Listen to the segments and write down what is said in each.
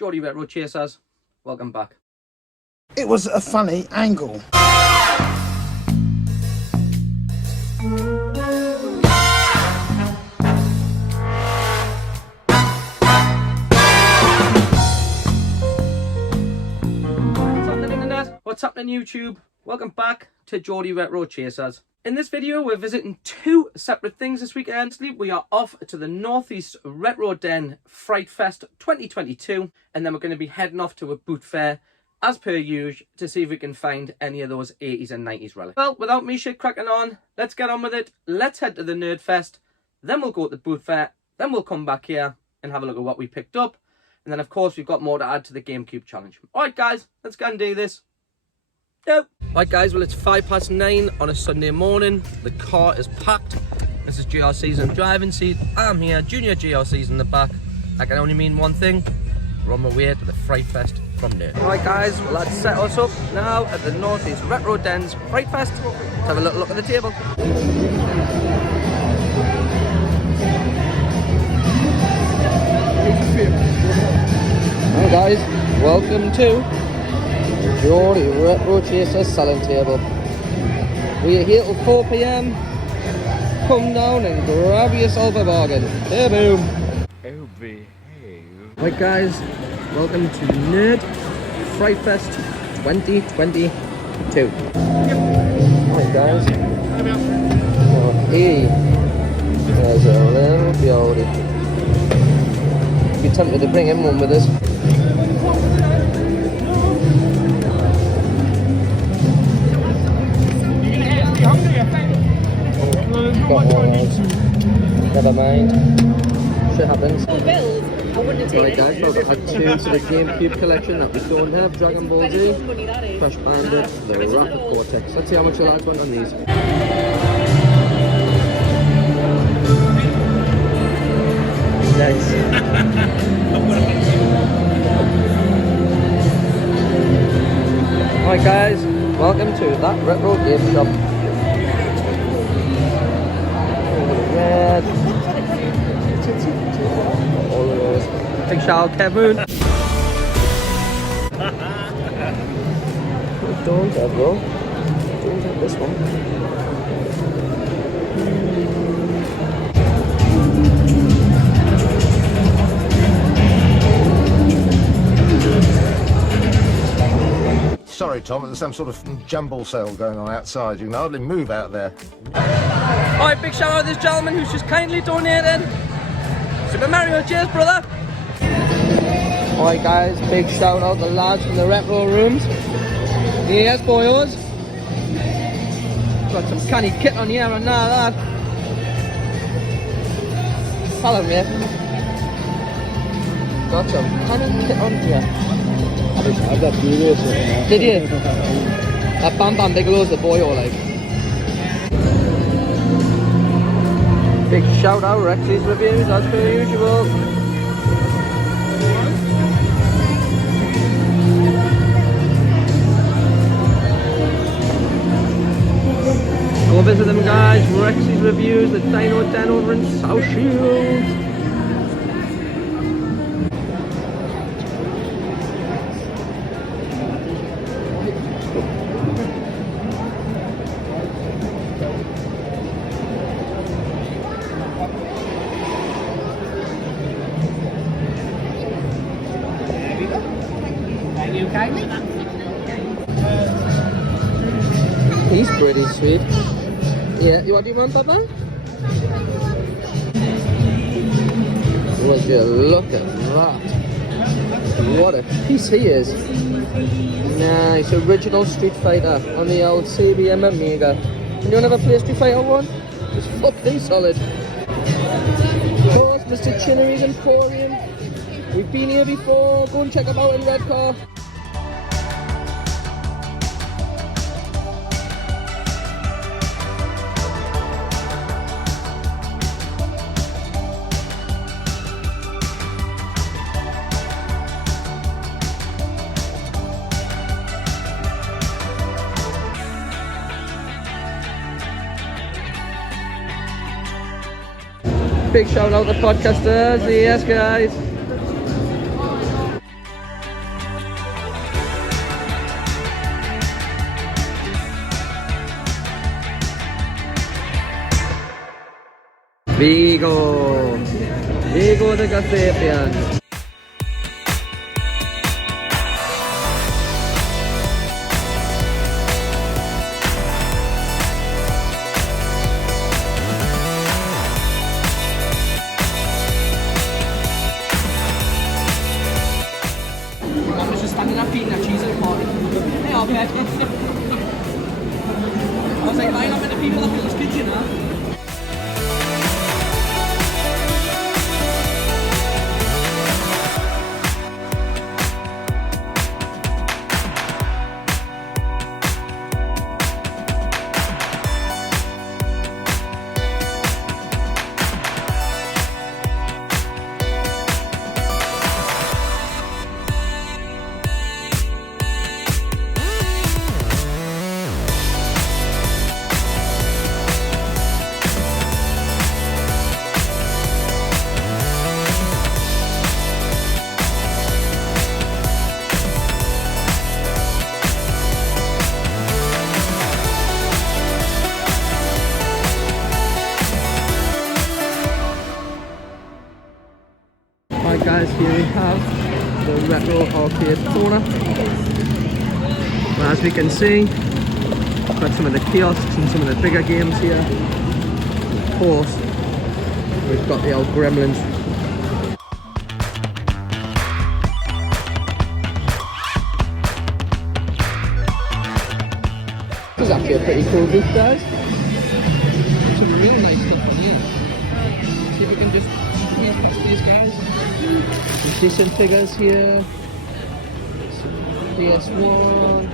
Geordie Retro Chasers, welcome back. It was a funny angle. What's happening internet? What's happening YouTube? Welcome back to Geordie Retro Chasers. In this video we're visiting two separate things this weekend. We are off to the Northeast Retro Den Fright Fest 2022 and then we're going to be heading off to a boot fair as per usual to see if we can find any of those 80s and 90s relics. Well, without me shit cracking on, let's get on with it. Let's head to the Nerd Fest, then we'll go to the boot fair, then we'll come back here and have a look at what we picked up. And then of course we've got more to add to the GameCube challenge. Alright guys, let's go and do this. Go! Right guys, well it's 9:05 on a Sunday morning. The car is packed. This is GRC's in the driving seat. I'm here, Junior GRC's in the back. That can only mean one thing. We're on my way to the Fright Fest from NERD. Right guys, well let's set us up now at the Northeast Retro Den's Fright Fest. Let's have a little look at the table. Hi guys, welcome to Geordie Retro Chasers selling table. We are here till 4 PM. Come down and grab yourself a bargain. Hey boom. Oh, behave. Right guys, welcome to NERD Fright Fest 2022. Right guys. Oh, hey. There's a little beauty. Be tempted to bring him one with us. Never mind. Shit happens. Right guys, well, I've had two to the GameCube collection that we don't have. Dragon Ball Z, Crash Bandit, the Rapid Cortex. Let's see how much the lads went on these. Nice. Right guys, welcome to that retro game shop. Red. All of those. Big shout out Kevin. Don't have bro. Don't have this one. Sorry, Tom, there's some sort of jumble sale going on outside. You can hardly move out there. Alright, big shout out to this gentleman who's just kindly donated Super Mario. Cheers, brother. Alright, guys, big shout out to the lads from the retro rooms. Yes, boyos. Got some canny kit on here and now that. Hello, mate. Got some canny kit on here. I've got videos of it. Did you? That Bam Bam Bigelow's the boy or like. Big shout out Rexy's reviews as per usual. Go visit them guys, Rexy's reviews, the Dino Den over in South Shields. He's pretty sweet. Yeah, what do you want, Papa? Would you look at that? What a piece he is. Nice, original Street Fighter on the old CBM Amiga. And you never play Street Fighter 1? It's fucking solid. Of course, Mr. Chinnery's Emporium. We've been here before. Go and check them out in Redcar. Big shout out to podcasters, yes guys. Vigo! Vigo the Gathapian! Mum was just standing up eating that cheese at the party. Hey, I'll bet. I was like, line up with the people up in this kitchen, huh? Right guys, here we have the retro arcade corner. Well, as we can see, we've got some of the kiosks and some of the bigger games here. Of course, we've got the old Gremlins. This is actually a pretty cool booth, guys. Some real nice stuff in here. See if we can just squeeze past these guys. Some decent figures here. PS1.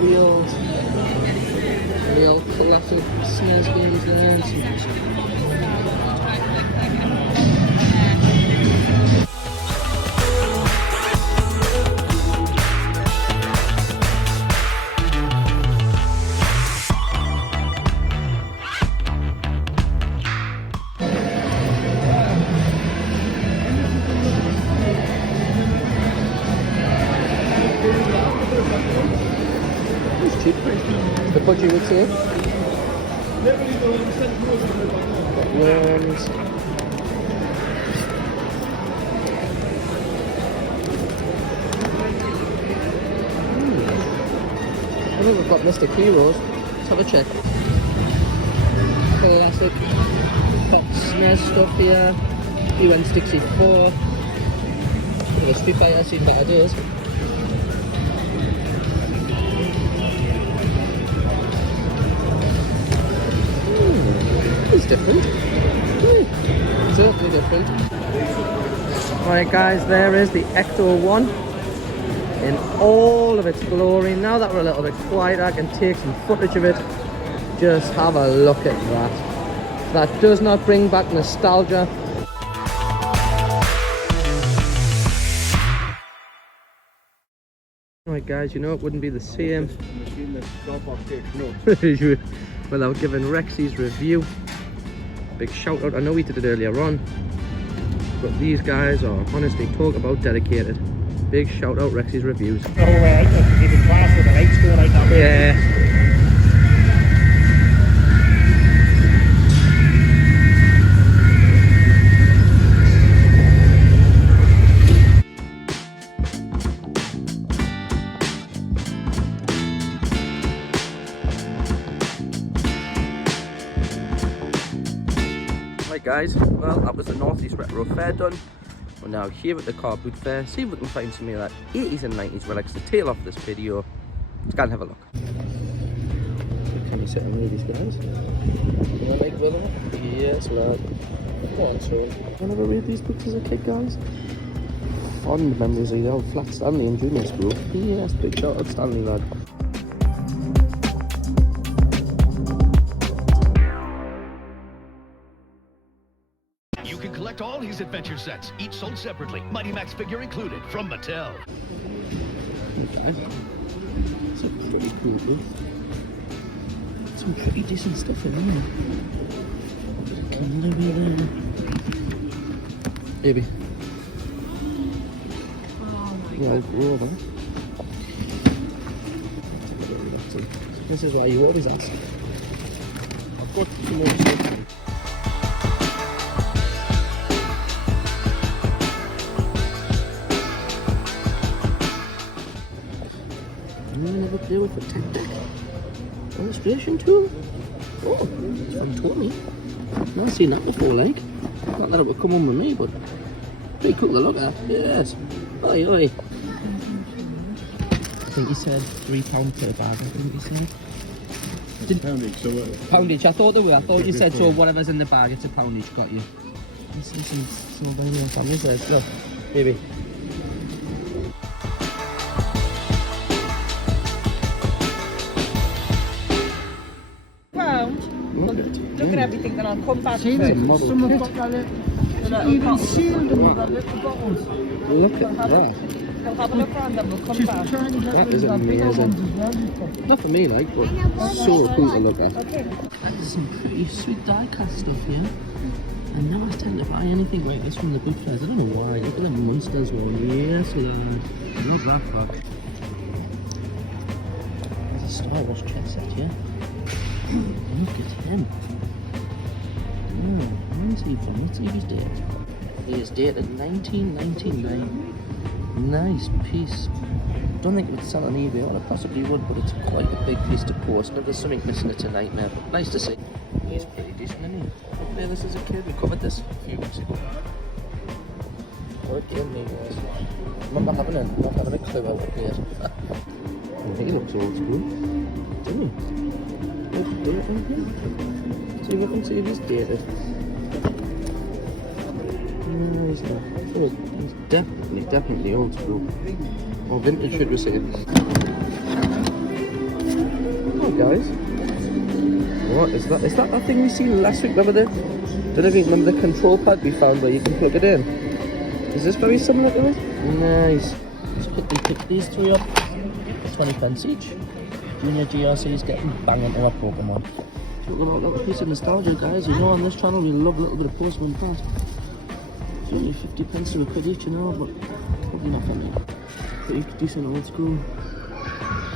Wheels. Real classic SNES games there. It's cheap, the budget would say. Got worms. I think we've got Mr. Heroes. Let's have a check. Classic Pop SNES stuff here. UN64. Bit of Street Fighter, seen better days. It's different. Certainly different. Right guys, there is the Ecto 1 in all of its glory. Now that we're a little bit quieter, I can take some footage of it. Just have a look at that. That does not bring back nostalgia. Right guys, you know it wouldn't be the same without giving Rexy's review. Big shout out, I know we did it earlier on, but these guys are honestly talk about dedicated. Big shout out Rexy's reviews. Oh, yeah. Guys, well, that was the Northeast Retro Fair done. We're now here at the Car Boot Fair. See if we can find some of that 80s and 90s relics to tail off this video. Let's go and have a look. Can you sit and read these guys? Can I make brother? Yes, lad. Go on, son. I never read these books as a kid, guys. Fond memories of the old Flat Stanley in junior school. Yes, big shout out Stanley, lad. Collect all his adventure sets, each sold separately. Mighty Max figure included from Mattel. Okay. It's a pretty cool booth. Some pretty decent stuff in there. Can there be there? Baby. Oh my god. Over. This is why you always ask. got some more stuff. Another clue with a tactic. Illustration tool. Oh, it's from Tony. I've not seen that before, like. Not that it would come on with me, but pretty cool to look at. Yes. Oi, oi. I think he said £3 per bag, I think he said. Poundage, so Poundage, I thought they were. I thought you said so whatever's in the bag, it's a poundage, got you. Let's see some Slovenian families there. Look, baby. Look at everything, then I'll come back. Some have got that even sealed them with little bottles. Look at that. We'll have a look around and we'll come back. That is amazing. Not for me, like, but so cool to look at. There's some pretty sweet die-cast stuff here. I never tend to buy anything like this from the boot fairs. I don't know why. Look at the monsters one. Yes, lad. Love that fuck. There's a Star Wars chess set here. Look at him. Oh, when's he from? Let's see his date. He is dated 1999. Nice piece. Don't think it would sell on eBay, or it possibly would, but it's quite a big piece to post. And if there's something missing, it's a nightmare, but nice to see. He's pretty decent, isn't he? I played this as a kid. We covered this a few weeks ago. What game he was. I remember not having a clue how to play it. He looks old school, doesn't he? Let's do it in here. See if we can see if he's dated. No, he's not. Oh, he's definitely old school. Or vintage, should we say. Oh, guys. What is that? Is that thing we seen last week? Remember the control pad we found where you can plug it in? Is this very similar to it? Nice. Let's quickly pick these three up. 20 each. Junior GRC's getting banging to our Pokemon. Talking about a little piece of nostalgia, guys. You know, on this channel we love a little bit of postman past. It's only 50 pence to a quid each, you know, but probably not for me. Pretty decent old school.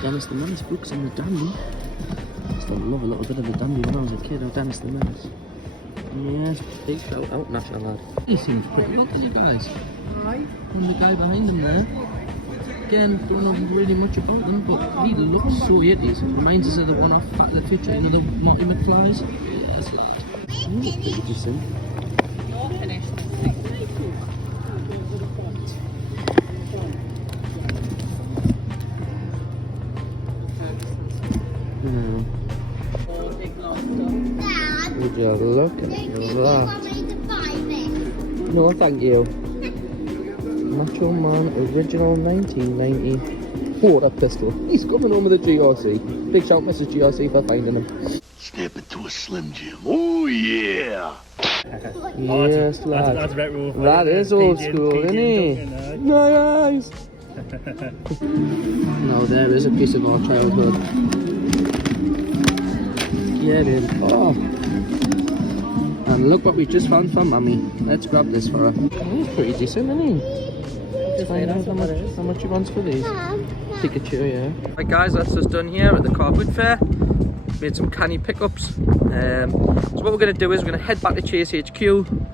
Dennis the Menace books and the Dandy. I used to love a little bit of the Dandy when I was a kid, or Dennis the Menace. Yes, big shout out, National lad. He seems pretty good, doesn't he, guys? And the guy behind him there. Again, don't know really much about them, but he looks so 80s. Reminds us of the one off Back to the Future, you know, the Marty McFly's. Yes, lad. Pretty decent. Would you look at that? No, thank you. Macho Man original 1990 quarter pistol. He's coming home with a GRC. Big shout Mrs. GRC for finding him. Snap it to a Slim Jim. Oh, yeah. Yes, lad. That's retro. That is old school, isn't he? Nice. Now there is a piece of our childhood. Get in. Oh. And look what we just found for Mummy. Let's grab this for her. Oh, he's pretty decent, isn't he? Find out how much he wants for these. Pikachu, yeah. Right guys, that's us done here at the car boot fair. Made some canny pickups. So what we're going to do is we're going to head back to Chase HQ,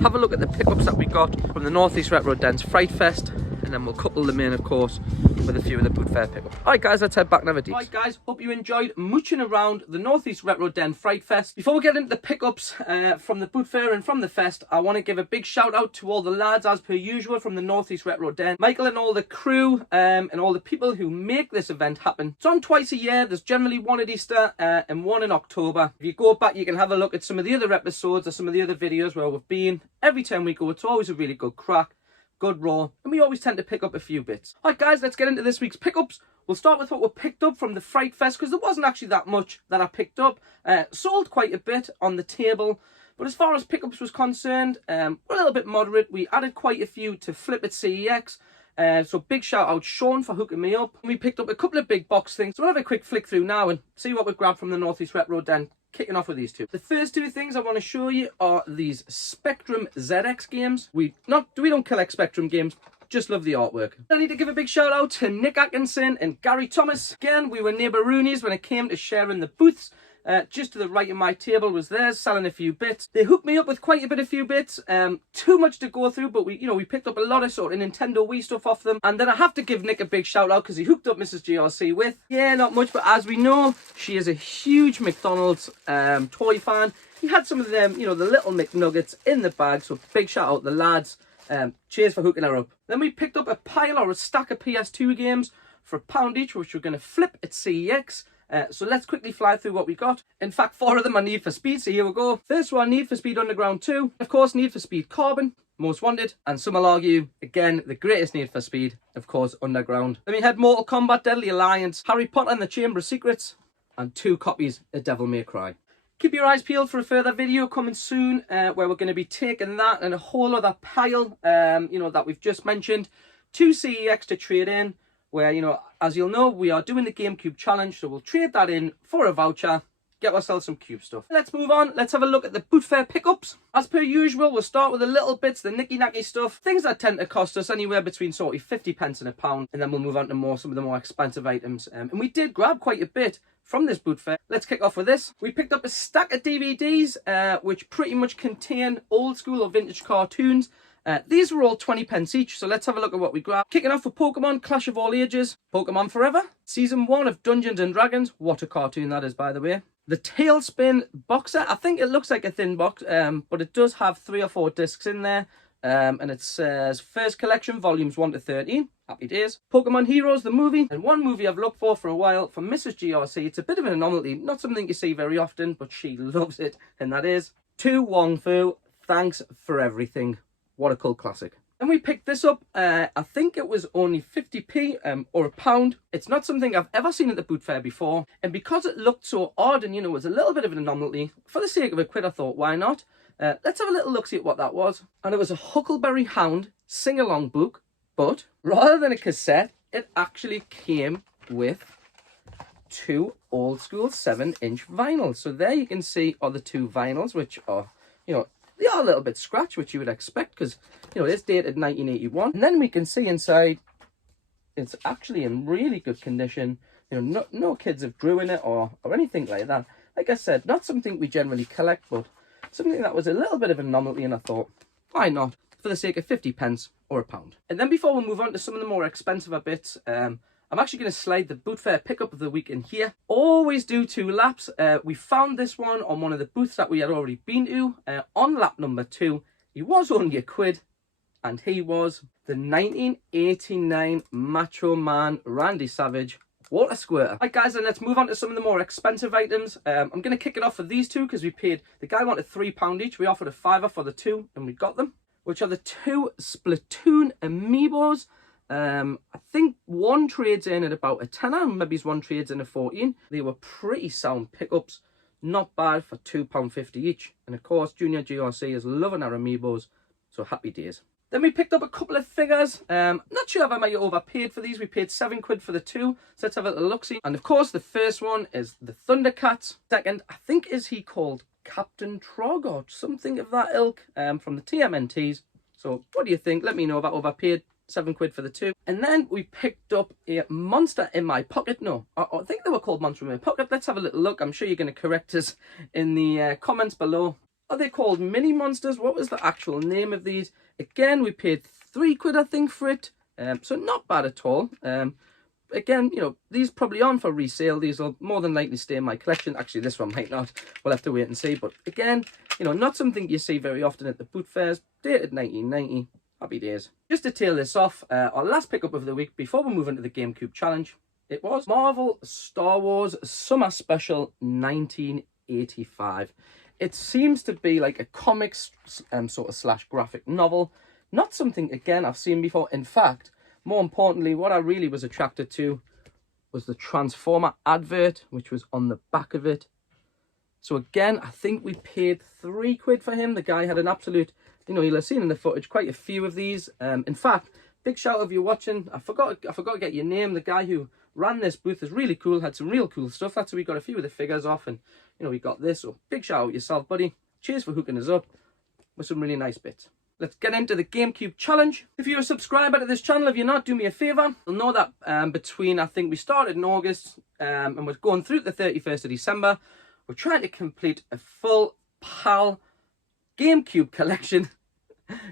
have a look at the pickups that we got from the Northeast Retro Den's Fright Fest, and then we'll couple them in, of course, with a few of the boot fair pickups. Alright guys, let's head back and have a deep. Alright guys, hope you enjoyed mooching around the Northeast Retro Den Fright Fest. Before we get into the pickups from the boot fair and from the fest, I want to give a big shout out to all the lads as per usual from the Northeast Retro Den. Michael and all the crew and all the people who make this event happen. It's on twice a year. There's generally one at Easter and one in October. If you go back, you can have a look at some of the other episodes or some of the other videos where we've been. Every time we go, it's always a really good crack. Good raw, and we always tend to pick up a few bits. Alright guys, let's get into this week's pickups. We'll start with what we picked up from the Fright Fest, because there wasn't actually that much that I picked up. Sold quite a bit on the table, but as far as pickups was concerned, we're a little bit moderate. We added quite a few to Flip at CEX, so big shout out Sean for hooking me up. We picked up a couple of big box things, so we'll have a quick flick through now and see what we've grabbed from the Northeast Retro Den. Kicking off with these two. The first two things I want to show you are these Spectrum ZX games. We don't collect Spectrum games, just love the artwork. I need to give a big shout out to Nick Atkinson and Gary Thomas. Again, we were neighbour Roonies when it came to sharing the booths. Just to the right of my table was theirs, selling a few bits. They hooked me up with quite a bit of few bits. Too much to go through, but we picked up a lot of sort of Nintendo Wii stuff off them. And then I have to give Nick a big shout out because he hooked up Mrs. GRC with, yeah, not much, but as we know, she is a huge McDonald's toy fan. He had some of them, the little McNuggets in the bag, so big shout out the lads. Cheers for hooking her up. Then we picked up a pile or a stack of PS2 games for £1 each, which we're going to flip at CEX. So let's quickly fly through what we got. In fact, 4 of them are Need for Speed, so here we go. First one, Need for Speed Underground 2. Of course, Need for Speed Carbon, Most Wanted. And some will argue, again, the greatest Need for Speed, of course, Underground. Then we had Mortal Kombat Deadly Alliance, Harry Potter and the Chamber of Secrets, and 2 copies of Devil May Cry. Keep your eyes peeled for a further video coming soon, where we're going to be taking that and a whole other pile, that we've just mentioned, to CEX to trade in. Where, as you'll know, we are doing the GameCube challenge, so we'll trade that in for a voucher, get ourselves some Cube stuff. Let's move on. Let's have a look at the boot fair pickups. As per usual, we'll start with the little bits, the nicky-nacky stuff, things that tend to cost us anywhere between sort of 50 pence and £1, and then we'll move on to some of the more expensive items. And we did grab quite a bit from this boot fair. Let's kick off with this. We picked up a stack of DVDs, which pretty much contain old school or vintage cartoons. These were all 20 pence each, so let's have a look at what we grabbed. Kicking off with Pokemon Clash of All Ages, Pokemon Forever, Season 1 of Dungeons and Dragons, what a cartoon that is, by the way. The Tailspin box set, I think it looks like a thin box, but it does have 3 or 4 discs in there, and it says First Collection, Volumes 1 to 13, happy days. Pokemon Heroes, the movie, and one movie I've looked for a while, from Mrs. GRC. It's a bit of an anomaly, not something you see very often, but she loves it, and that is To Wong Fu, Thanks for Everything. What a cult classic. And we picked this up, I think it was only 50p or £1. It's not something I've ever seen at the boot fair before. And because it looked so odd and, was a little bit of an anomaly, for the sake of a quid, I thought, why not? Let's have a little look-see at what that was. And it was a Huckleberry Hound sing-along book, but rather than a cassette, it actually came with 2 old school 7-inch vinyls. So there you can see are the 2 vinyls, which are, they are a little bit scratched, which you would expect, because, it's dated 1981. And then we can see inside, it's actually in really good condition. No kids have drew in it or anything like that. Like I said, not something we generally collect, but something that was a little bit of an anomaly, and I thought, why not? For the sake of 50 pence or £1. And then before we move on to some of the more expensive bits, I'm actually going to slide the boot fair pickup of the week in here. Always do 2 laps. We found this one on one of the booths that we had already been to. On lap number 2, he was only £1, and he was the 1989 Macho Man Randy Savage Water Squirter. Right guys, then let's move on to some of the more expensive items. I'm going to kick it off for these 2 because we paid, the guy wanted £3 each. We offered a £5 for the 2 and we got them, which are the 2 Splatoon Amiibos. I think one trades in at about a tenner, maybe one trades in a 14. They were pretty sound pickups, not bad for £2.50 each. And of course, Junior GRC is loving our Amiibos, so happy days. Then we picked up a couple of figures. Not sure if I might have overpaid for these. We paid £7 for the 2, so let's have a little look-see. And of course, the first one is the Thundercats. Second, I think, is he called Captain Trog or something of that ilk, from the TMNTs. So what do you think? Let me know if I overpaid. £7 for the 2. And then we picked up a Monster in My Pocket. No, I think they were called Monster in My Pocket. Let's have a little look. I'm sure you're going to correct us in the comments below. Are they called Mini Monsters? What was the actual name of these? Again, we paid £3, I think, for it. So not bad at all. Again, these probably aren't for resale. These will more than likely stay in my collection. Actually, this one might not. We'll have to wait and see. But again, not something you see very often at the boot fairs. Dated 1990. Happy days. Just to tail this off, our last pickup of the week before we move into the GameCube challenge, it was Marvel Star Wars Summer Special 1985. It seems to be like a comics sort of / graphic novel. Not something, again, I've seen before. In fact, more importantly, what I really was attracted to was the Transformer advert, which was on the back of it. So again, I think we paid £3 for him. The guy had an absolute, you'll have seen in the footage quite a few of these. In fact, big shout out if you're watching. I forgot to get your name. The guy who ran this booth is really cool. Had some real cool stuff. That's where we got a few of the figures off, and we got this. So big shout out yourself, buddy. Cheers for hooking us up with some really nice bits. Let's get into the GameCube challenge. If you're a subscriber to this channel, if you're not, do me a favour. You'll know that between, I think we started in August and we're going through the 31st of December. we're trying to complete a full PAL GameCube collection.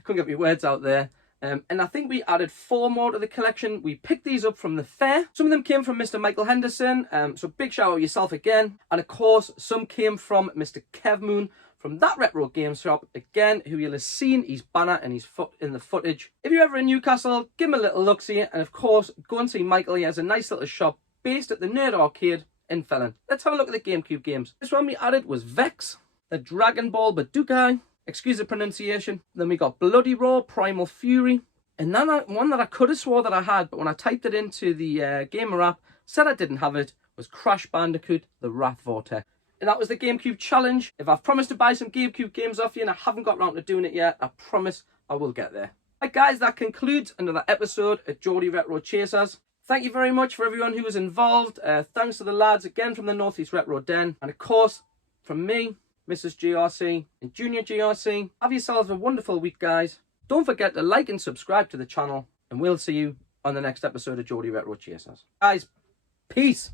Couldn't get my words out there. And I think we added 4 more to the collection. We picked these up from the fair. Some of them came from Mr. Michael Henderson, so big shout out to yourself again. And of course, some came from Mr. Kev Moon from That Retro Game Shop, again, who you'll have seen his banner and his foot in the footage. If you're ever in Newcastle, give him a little look-see, and of course, go and see Michael. He has a nice little shop based at the Nerd Arcade in Felon. Let's have a look at the GameCube games. This one we added was Vex, the Dragon Ball Budokai, excuse the pronunciation. Then we got Bloody Roar, Primal Fury, and then one that I could have swore that I had, but when I typed it into the Gamer app, said I didn't have it, was Crash Bandicoot, the Wrath Vortex. And that was the GameCube challenge. If I've promised to buy some GameCube games off you and I haven't got around to doing it yet, I promise I will get there. Right guys, that concludes another episode of Geordie Retro Chasers. Thank you very much for everyone who was involved. Thanks to the lads again from the Northeast Retro Den. And of course, from me, Mrs. GRC and Junior GRC, have yourselves a wonderful week, guys. Don't forget to like and subscribe to the channel, and we'll see you on the next episode of Geordie Retro Chasers. Guys, peace.